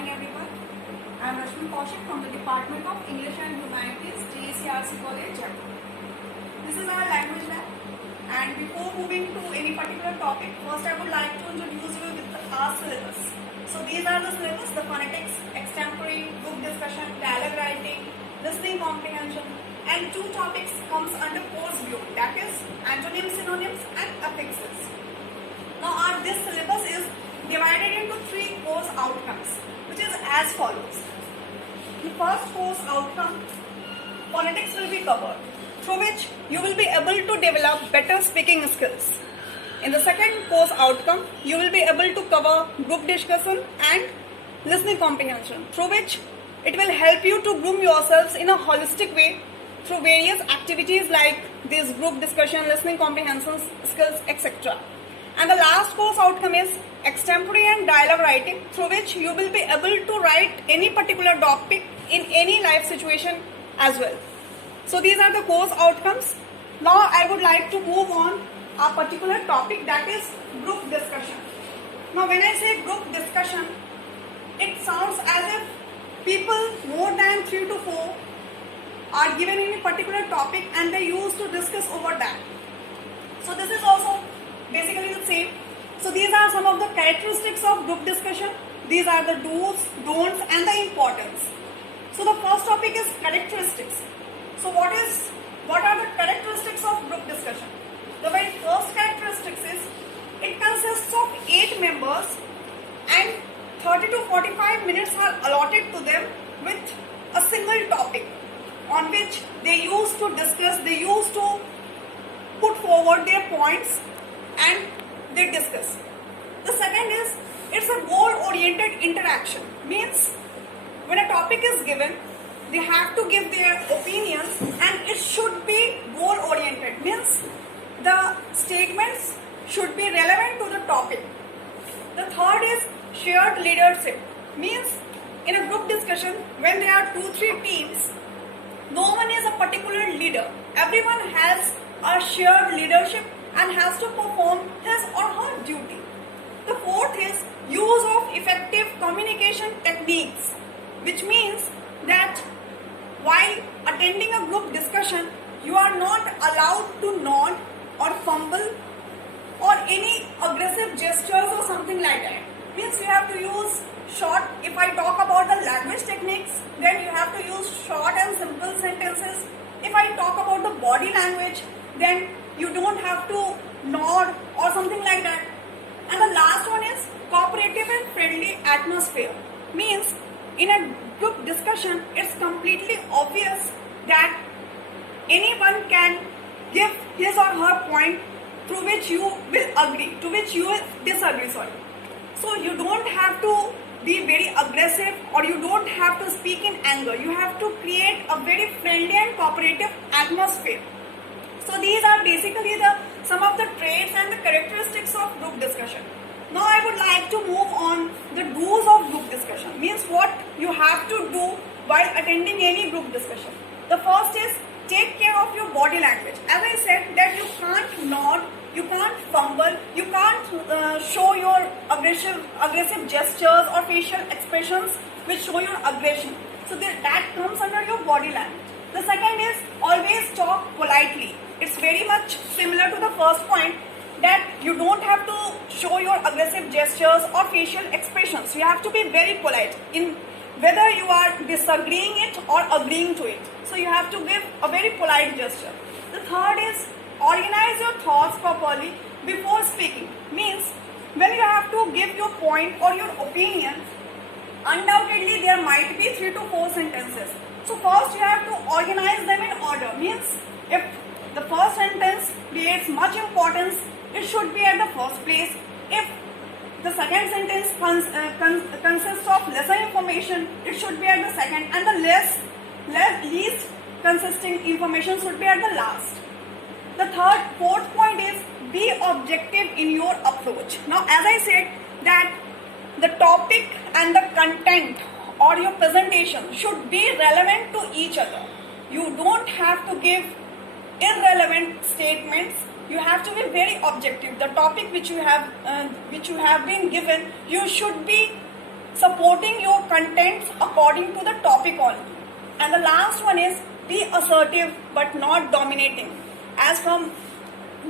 morning everyone. I am Rashmi Kaushik from the Department of English and Humanities, JCRC College, Jaipur. This is our language lab, and before moving to any particular topic, first I would like to introduce you with our syllabus. So these are the syllabus: the phonetics, extempore, group discussion, dialogue writing, listening comprehension, and two topics comes under course view, that is antonyms, synonyms and affixes. Now this syllabus is divided into three course outcomes, which is as follows. The first course outcome, phonetics, will be covered, through which you will be able to develop better speaking skills. In the second course outcome, you will be able to cover group discussion and listening comprehension, through which it will help you to groom yourselves in a holistic way through various activities like this group discussion, listening comprehension skills, etc. And the last course outcome is extempore and dialogue writing, through which you will be able to write any particular topic in any life situation as well. So these are the course outcomes. Now I would like to move on a particular topic, that is group discussion. Now when I say group discussion, it sounds as if people more than 3 to 4 are given any particular topic and they used to discuss over that. So this is also basically the same. So these are some of the characteristics of group discussion. These are the do's, don'ts and the importance. So the first topic is characteristics. So what are the characteristics of group discussion? The very first characteristics is it consists of 8 members and 30 to 45 minutes are allotted to them with a single topic on which they used to discuss, they used to put forward their points and they discuss. The second is it's a goal-oriented interaction. Means when a topic is given, they have to give their opinions and it should be goal-oriented. Means the statements should be relevant to the topic. The third is shared leadership. Means in a group discussion, when there are 2-3 teams, no one is a particular leader. Everyone has a shared leadership and has to perform his or her duty. The fourth is use of effective communication techniques, which means that while attending a group discussion, you are not allowed to nod or fumble or any aggressive gestures or something like that. Means you have to use short. If I talk about the language techniques, then you have to use short and simple sentences. If I talk about the body language, then you don't have to nod or something like that. And the last one is cooperative and friendly atmosphere. Means in a group discussion, it's completely obvious that anyone can give his or her point through which you will agree, to which you will disagree, So you don't have to be very aggressive or you don't have to speak in anger. You have to create a very friendly and cooperative atmosphere. So these are basically some of the traits and the characteristics of group discussion. Now I would like to move on the do's of group discussion. Means what you have to do while attending any group discussion. The first is take care of your body language. As I said that you can't nod, you can't fumble, you can't show your aggressive gestures or facial expressions which show your aggression. So that comes under your body language. The second is always talk politely. It's very much similar to the first point that you don't have to show your aggressive gestures or facial expressions. You have to be very polite in whether you are disagreeing it or agreeing to it. So you have to give a very polite gesture. The third is organize your thoughts properly before speaking. Means when you have to give your point or your opinion, undoubtedly there might be 3 to 4 sentences. So first you have to organize them in order. Means if the first sentence creates much importance, it should be at the first place. If the second sentence consists of lesser information, it should be at the second, and the least consisting information should be at the last. The fourth point is be objective in your approach. Now as I said that the topic and the content or your presentation should be relevant to each other. You don't have to give irrelevant statements. You have to be very objective. The topic which you have been given, you should be supposed supporting your contents according to the topic only. And the last one is be assertive but not dominating. As from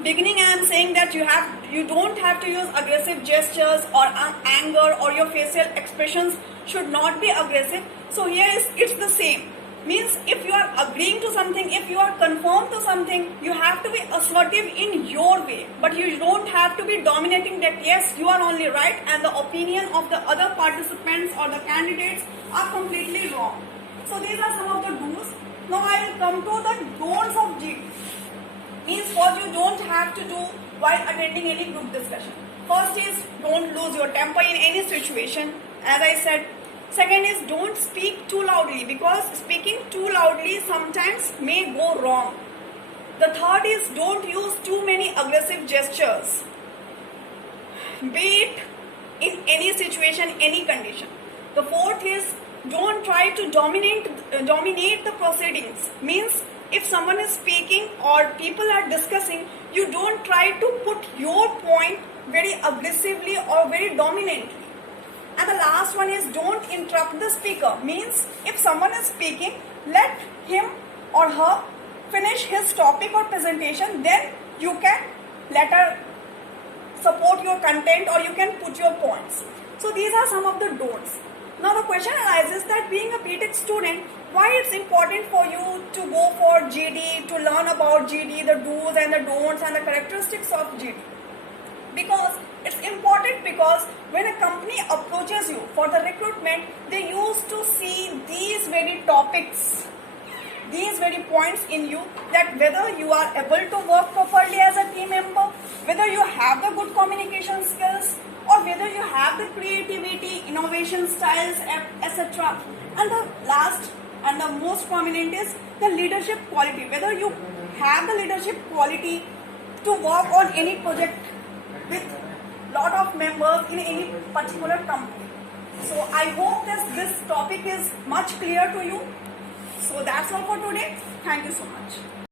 beginning I am saying that you don't have to use aggressive gestures or anger, or your facial expressions should not be aggressive. So here it's the same. Means if you are agreeing to something, if you are confirmed to something, you have to be assertive in your way, but you don't have to be dominating that yes, you are only right and the opinion of the other participants or the candidates are completely wrong. So these are some of the do's. Now I will come to the don'ts of GD. Means what you don't have to do while attending any group discussion. First is don't lose your temper in any situation, as I said. Second is don't speak too loudly, because speaking too loudly sometimes may go wrong. The third is don't use too many aggressive gestures, be it in any situation, any condition. The fourth is don't try to dominate the proceedings. Means if someone is speaking or people are discussing, you don't try to put your point very aggressively or very dominantly. And the last one is don't interrupt the speaker. Means if someone is speaking, let him or her finish his topic or presentation, then you can let her support your content or you can put your points. So these are some of the don'ts. Now the question arises that being a BTech student, why it's important for you to go for GD, to learn about GD, the do's and the don'ts and the characteristics of GD. Because it's important, because when a company approaches you for the recruitment, they used to see these very topics, these very points in you, that whether you are able to work properly as a team member, whether you have the good communication skills, or whether you have the creativity, innovation styles, etc. And the last and the most prominent is the leadership quality, whether you have the leadership quality to work on any project with lot of members in any particular company. So I hope that this topic is much clear to you. So that's all for today. Thank you so much.